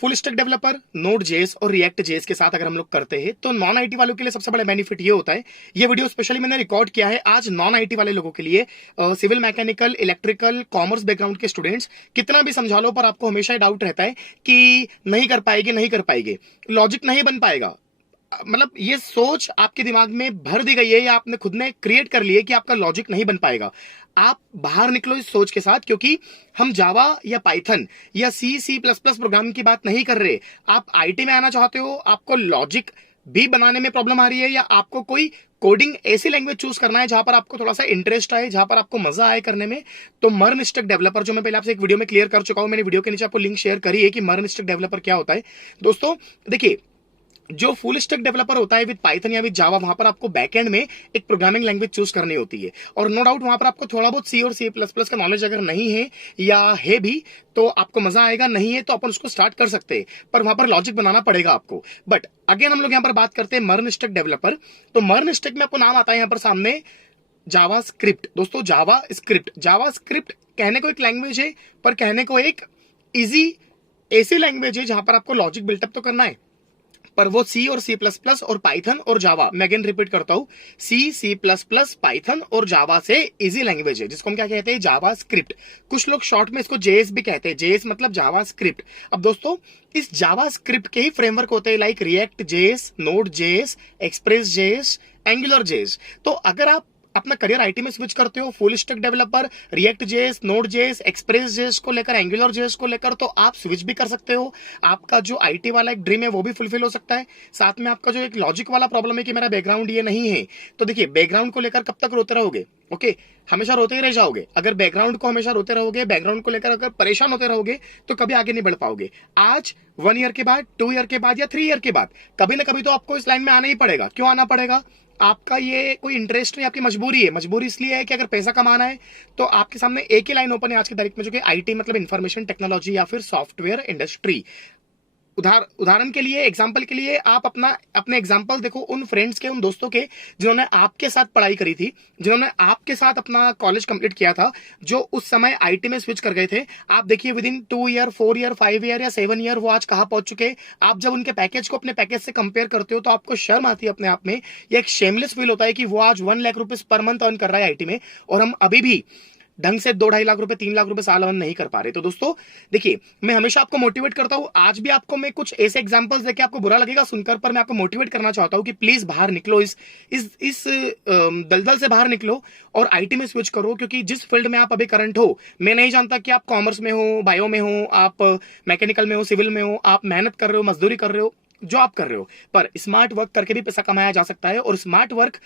Full stack developer node JS और react JS के साथ अगर हम लोग करते हैं तो नॉन आईटी वालों के लिए सबसे बड़ा बेनिफिट ये होता है। ये वीडियो स्पेशली मैंने रिकॉर्ड किया है आज नॉन आईटी वाले लोगों के लिए। Civil, mechanical, electrical, commerce background के स्टूडेंट्स, कितना भी समझा लो पर आपको हमेशा डाउट रहता है कि नहीं कर पाएंगे, नहीं कर पाएंगे, लॉजिक नहीं बन पाएगा। मतलब ये सोच आपके दिमाग में भर दी गई है या आपने खुद ने क्रिएट कर ली है कि आपका लॉजिक नहीं बन पाएगा। आप बाहर निकलो इस सोच के साथ, क्योंकि हम जावा या पाइथन या सी प्लस प्लस प्रोग्राम की बात नहीं कर रहे। आप आईटी में आना चाहते हो, आपको लॉजिक भी बनाने में प्रॉब्लम आ रही है, या आपको कोई कोडिंग ऐसी लैंग्वेज चूज करना है जहां पर आपको थोड़ा सा इंटरेस्ट आए, जहां पर आपको मजा आए करने में, तो मर्न स्टैक डेवलपर, जो मैं पहले आपसे एक वीडियो में क्लियर कर चुका हूं, मैंने वीडियो के नीचे आपको लिंक शेयर करी है कि मर्न स्टैक डेवलपर क्या होता है। दोस्तों देखिए, जो फुल स्टैक डेवलपर होता है विद पाइथन या विद जावा, वहां पर आपको बैकएंड में एक प्रोग्रामिंग लैंग्वेज चूज करनी होती है, और नो डाउट वहां पर आपको थोड़ा बहुत सी और सी प्लस प्लस का नॉलेज अगर नहीं है या है भी तो आपको मजा आएगा, नहीं है तो अपन उसको स्टार्ट कर सकते हैं, पर वहां पर लॉजिक बनाना पड़ेगा आपको। बट अगेन हम लोग यहां पर बात करते हैं मर्न स्टैक डेवलपर। तो मर्न स्टैक में आपको नाम आता है यहां पर सामने जावा स्क्रिप्ट। दोस्तों जावा स्क्रिप्ट कहने को एक लैंग्वेज है, पर कहने को एक इजी ऐसी लैंग्वेज है जहां पर आपको लॉजिक बिल्टअप तो करना है, पर वो सी और सी प्लस प्लस और पाइथन और जावा, मैं अगेन रिपीट करता हूं, सी प्लस प्लस पाइथन और जावा से इजी लैंग्वेज है, जिसको हम क्या कहते हैं, जावा स्क्रिप्ट। कुछ लोग शॉर्ट में इसको जेएस भी कहते हैं, जेएस मतलब जावा स्क्रिप्ट। अब दोस्तों इस जावा स्क्रिप्ट के ही फ्रेमवर्क होते हैं like react JS, node JS, express JS, angular JS. तो अगर आप अपना करियर आईटी में स्विच करते हो, full stack developer, react JS, node JS, express JS को लेकर, एंगुलर जेएस को लेकर, तो आप स्विच भी कर सकते हो। आपका जो आईटी वाला एक ड्रीम है वो भी फुलफिल हो सकता है। साथ में आपका जो एक लॉजिक वाला प्रॉब्लम है कि मेरा बैकग्राउंड ये नहीं है, तो देखिए बैकग्राउंड को लेकर कब तक रोते रहोगे? ओके, हमेशा रोते ही रह जाओगे। अगर बैकग्राउंड को हमेशा रोते रहोगे, बैकग्राउंड को लेकर अगर परेशान होते रहोगे, तो कभी आगे नहीं बढ़ पाओगे। आज 1 ईयर के बाद, 2 ईयर के बाद या 3 ईयर के बाद कभी ना कभी तो आपको इस लाइन में आना ही पड़ेगा। क्यों आना पड़ेगा? आपका ये कोई इंटरेस्ट नहीं, आपकी मजबूरी है। मजबूरी इसलिए है कि अगर पैसा कमाना है तो आपके सामने एक ही लाइन ओपन है आज की तारीख में, जो कि आईटी मतलब इंफॉर्मेशन टेक्नोलॉजी या फिर सॉफ्टवेयर इंडस्ट्री। उदाहरण के लिए, एग्जाम्पल के लिए आप अपने एग्जाम्पल देखो उन फ्रेंड्स के, उन दोस्तों के जिन्होंने आपके साथ पढ़ाई करी थी, जिन्होंने आपके साथ अपना कॉलेज कंप्लीट किया था, जो उस समय आईटी में स्विच कर गए थे। आप देखिए with in 2 year, 4 year, 5 year या 7 ईयर वो आज कहां पहुंच चुके हैं। आप जब उनके पैकेज को अपने पैकेज से कंपेयर करते हो तो आपको शर्म आती है अपने आप में। ये एक शेमलेस फील होता है कि वो आज 1 lakh rupees per month earn कर रहा है आईटी में, और हम अभी भी ढंग से 2-2.5 लाख रुपए, 3 लाख रुपए साल अर्न नहीं कर पा रहे। तो दोस्तों देखिए, मैं हमेशा आपको मोटिवेट करता हूं। आज भी आपको मैं कुछ ऐसे एग्जांपल्स देके, आपको बुरा लगेगा सुनकर, पर मैं आपको मोटिवेट करना चाहता हूं कि प्लीज बाहर निकलो, इस दलदल से बाहर निकलो और आईटी में स्विच करो। क्योंकि जिस फील्ड में आप अभी करंट हो, मैं नहीं जानता कि आप कॉमर्स में हो, बायो में हो, आप मैकेनिकल में हो, सिविल में हो, आप मेहनत कर रहे हो, मजदूरी कर रहे हो, जो आप कर रहे हो, पर स्मार्ट वर्क करके भी पैसा कमाया जा सकता है। और स्मार्ट वर्क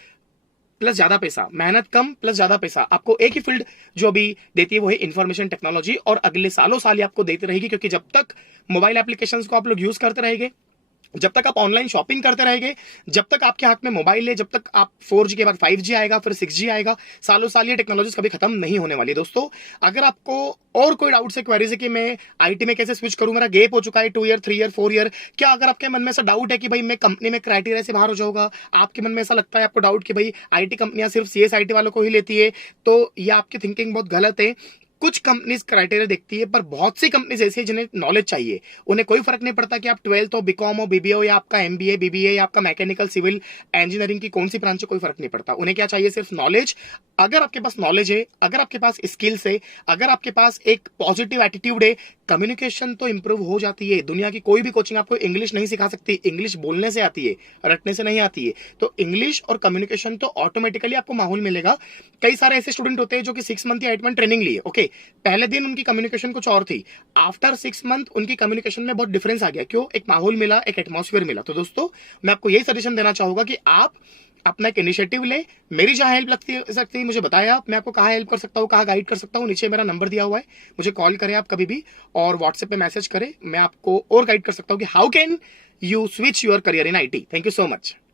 प्लस ज्यादा पैसा, मेहनत कम प्लस ज्यादा पैसा, आपको एक ही फील्ड जो अभी देती है वो है इंफॉर्मेशन टेक्नोलॉजी, और अगले सालों साल ये आपको देती रहेगी। क्योंकि जब तक मोबाइल एप्लीकेशंस को आप लोग यूज करते रहेंगे, जब तक आप ऑनलाइन शॉपिंग करते रहेंगे, जब तक आपके हाथ में मोबाइल है, जब तक आप 4G के बाद 5G आएगा, फिर 6G आएगा, सालों साल ये टेक्नोलॉजीज कभी खत्म नहीं होने वाली। दोस्तों अगर आपको और कोई डाउट से क्वेरीज है कि मैं आईटी में कैसे स्विच करूं, मेरा गैप हो चुका है 2 ईयर, 3 ईयर, 4 ईयर, क्या अगर आपके मन में ऐसा डाउट है कि भाई मैं कंपनी में क्राइटेरिया से बाहर हो जाऊंगा, आपके मन में ऐसा लगता है, आपको डाउट कि भाई आईटी कंपनियां सिर्फ सीएसआईटी वालों को ही लेती है, तो ये आपकी थिंकिंग बहुत गलत है। कुछ कंपनीज क्राइटेरिया देखती है, पर बहुत सी कंपनीज ऐसी है जिन्हें नॉलेज चाहिए। उन्हें कोई फर्क नहीं पड़ता कि आप 12th हो, बीकॉम हो, बीबीए हो, या आपका एमबीए, बीबीए, या आपका मैकेनिकल, सिविल, इंजीनियरिंग की कौन सी ब्रांच है, कोई फर्क नहीं पड़ता। उन्हें क्या चाहिए? सिर्फ नॉलेज। अगर आपके पास नॉलेज है, अगर आपके पास स्किल्स है, अगर आपके पास एक पॉजिटिव एटीट्यूड है, कम्युनिकेशन तो इंप्रूव हो जाती है। दुनिया की कोई भी कोचिंग आपको इंग्लिश नहीं सिखा सकती। इंग्लिश बोलने से आती है, रटने से नहीं आती है। तो इंग्लिश और कम्युनिकेशन तो ऑटोमेटिकली आपको माहौल मिलेगा। कई सारे ऐसे स्टूडेंट होते हैं जो कि 6 मंथ या 8 मंथ ट्रेनिंग लिए, ओके, पहले दिन उनकी कम्युनिकेशन कुछ और थी, आफ्टर 6 मंथ उनकी कम्युनिकेशन में बहुत डिफरेंस आ गया। क्यों? एक माहौल मिला, एक एटमॉस्फेयर मिला। तो दोस्तों मैं आपको यही सजेशन देना चाहूंगा कि आप अपना एक इनिशिएटिव ले। मेरी जहां हेल्प लगती सकती है मुझे बताएं आप, मैं आपको कहां हेल्प कर सकता हूं, कहां गाइड कर सकता हूं। नीचे मेरा नंबर दिया हुआ है, मुझे कॉल करें आप कभी भी, और व्हाट्सएप पे मैसेज करें। मैं आपको और गाइड कर सकता हूं कि how can you switch your career in IT. Thank you so much.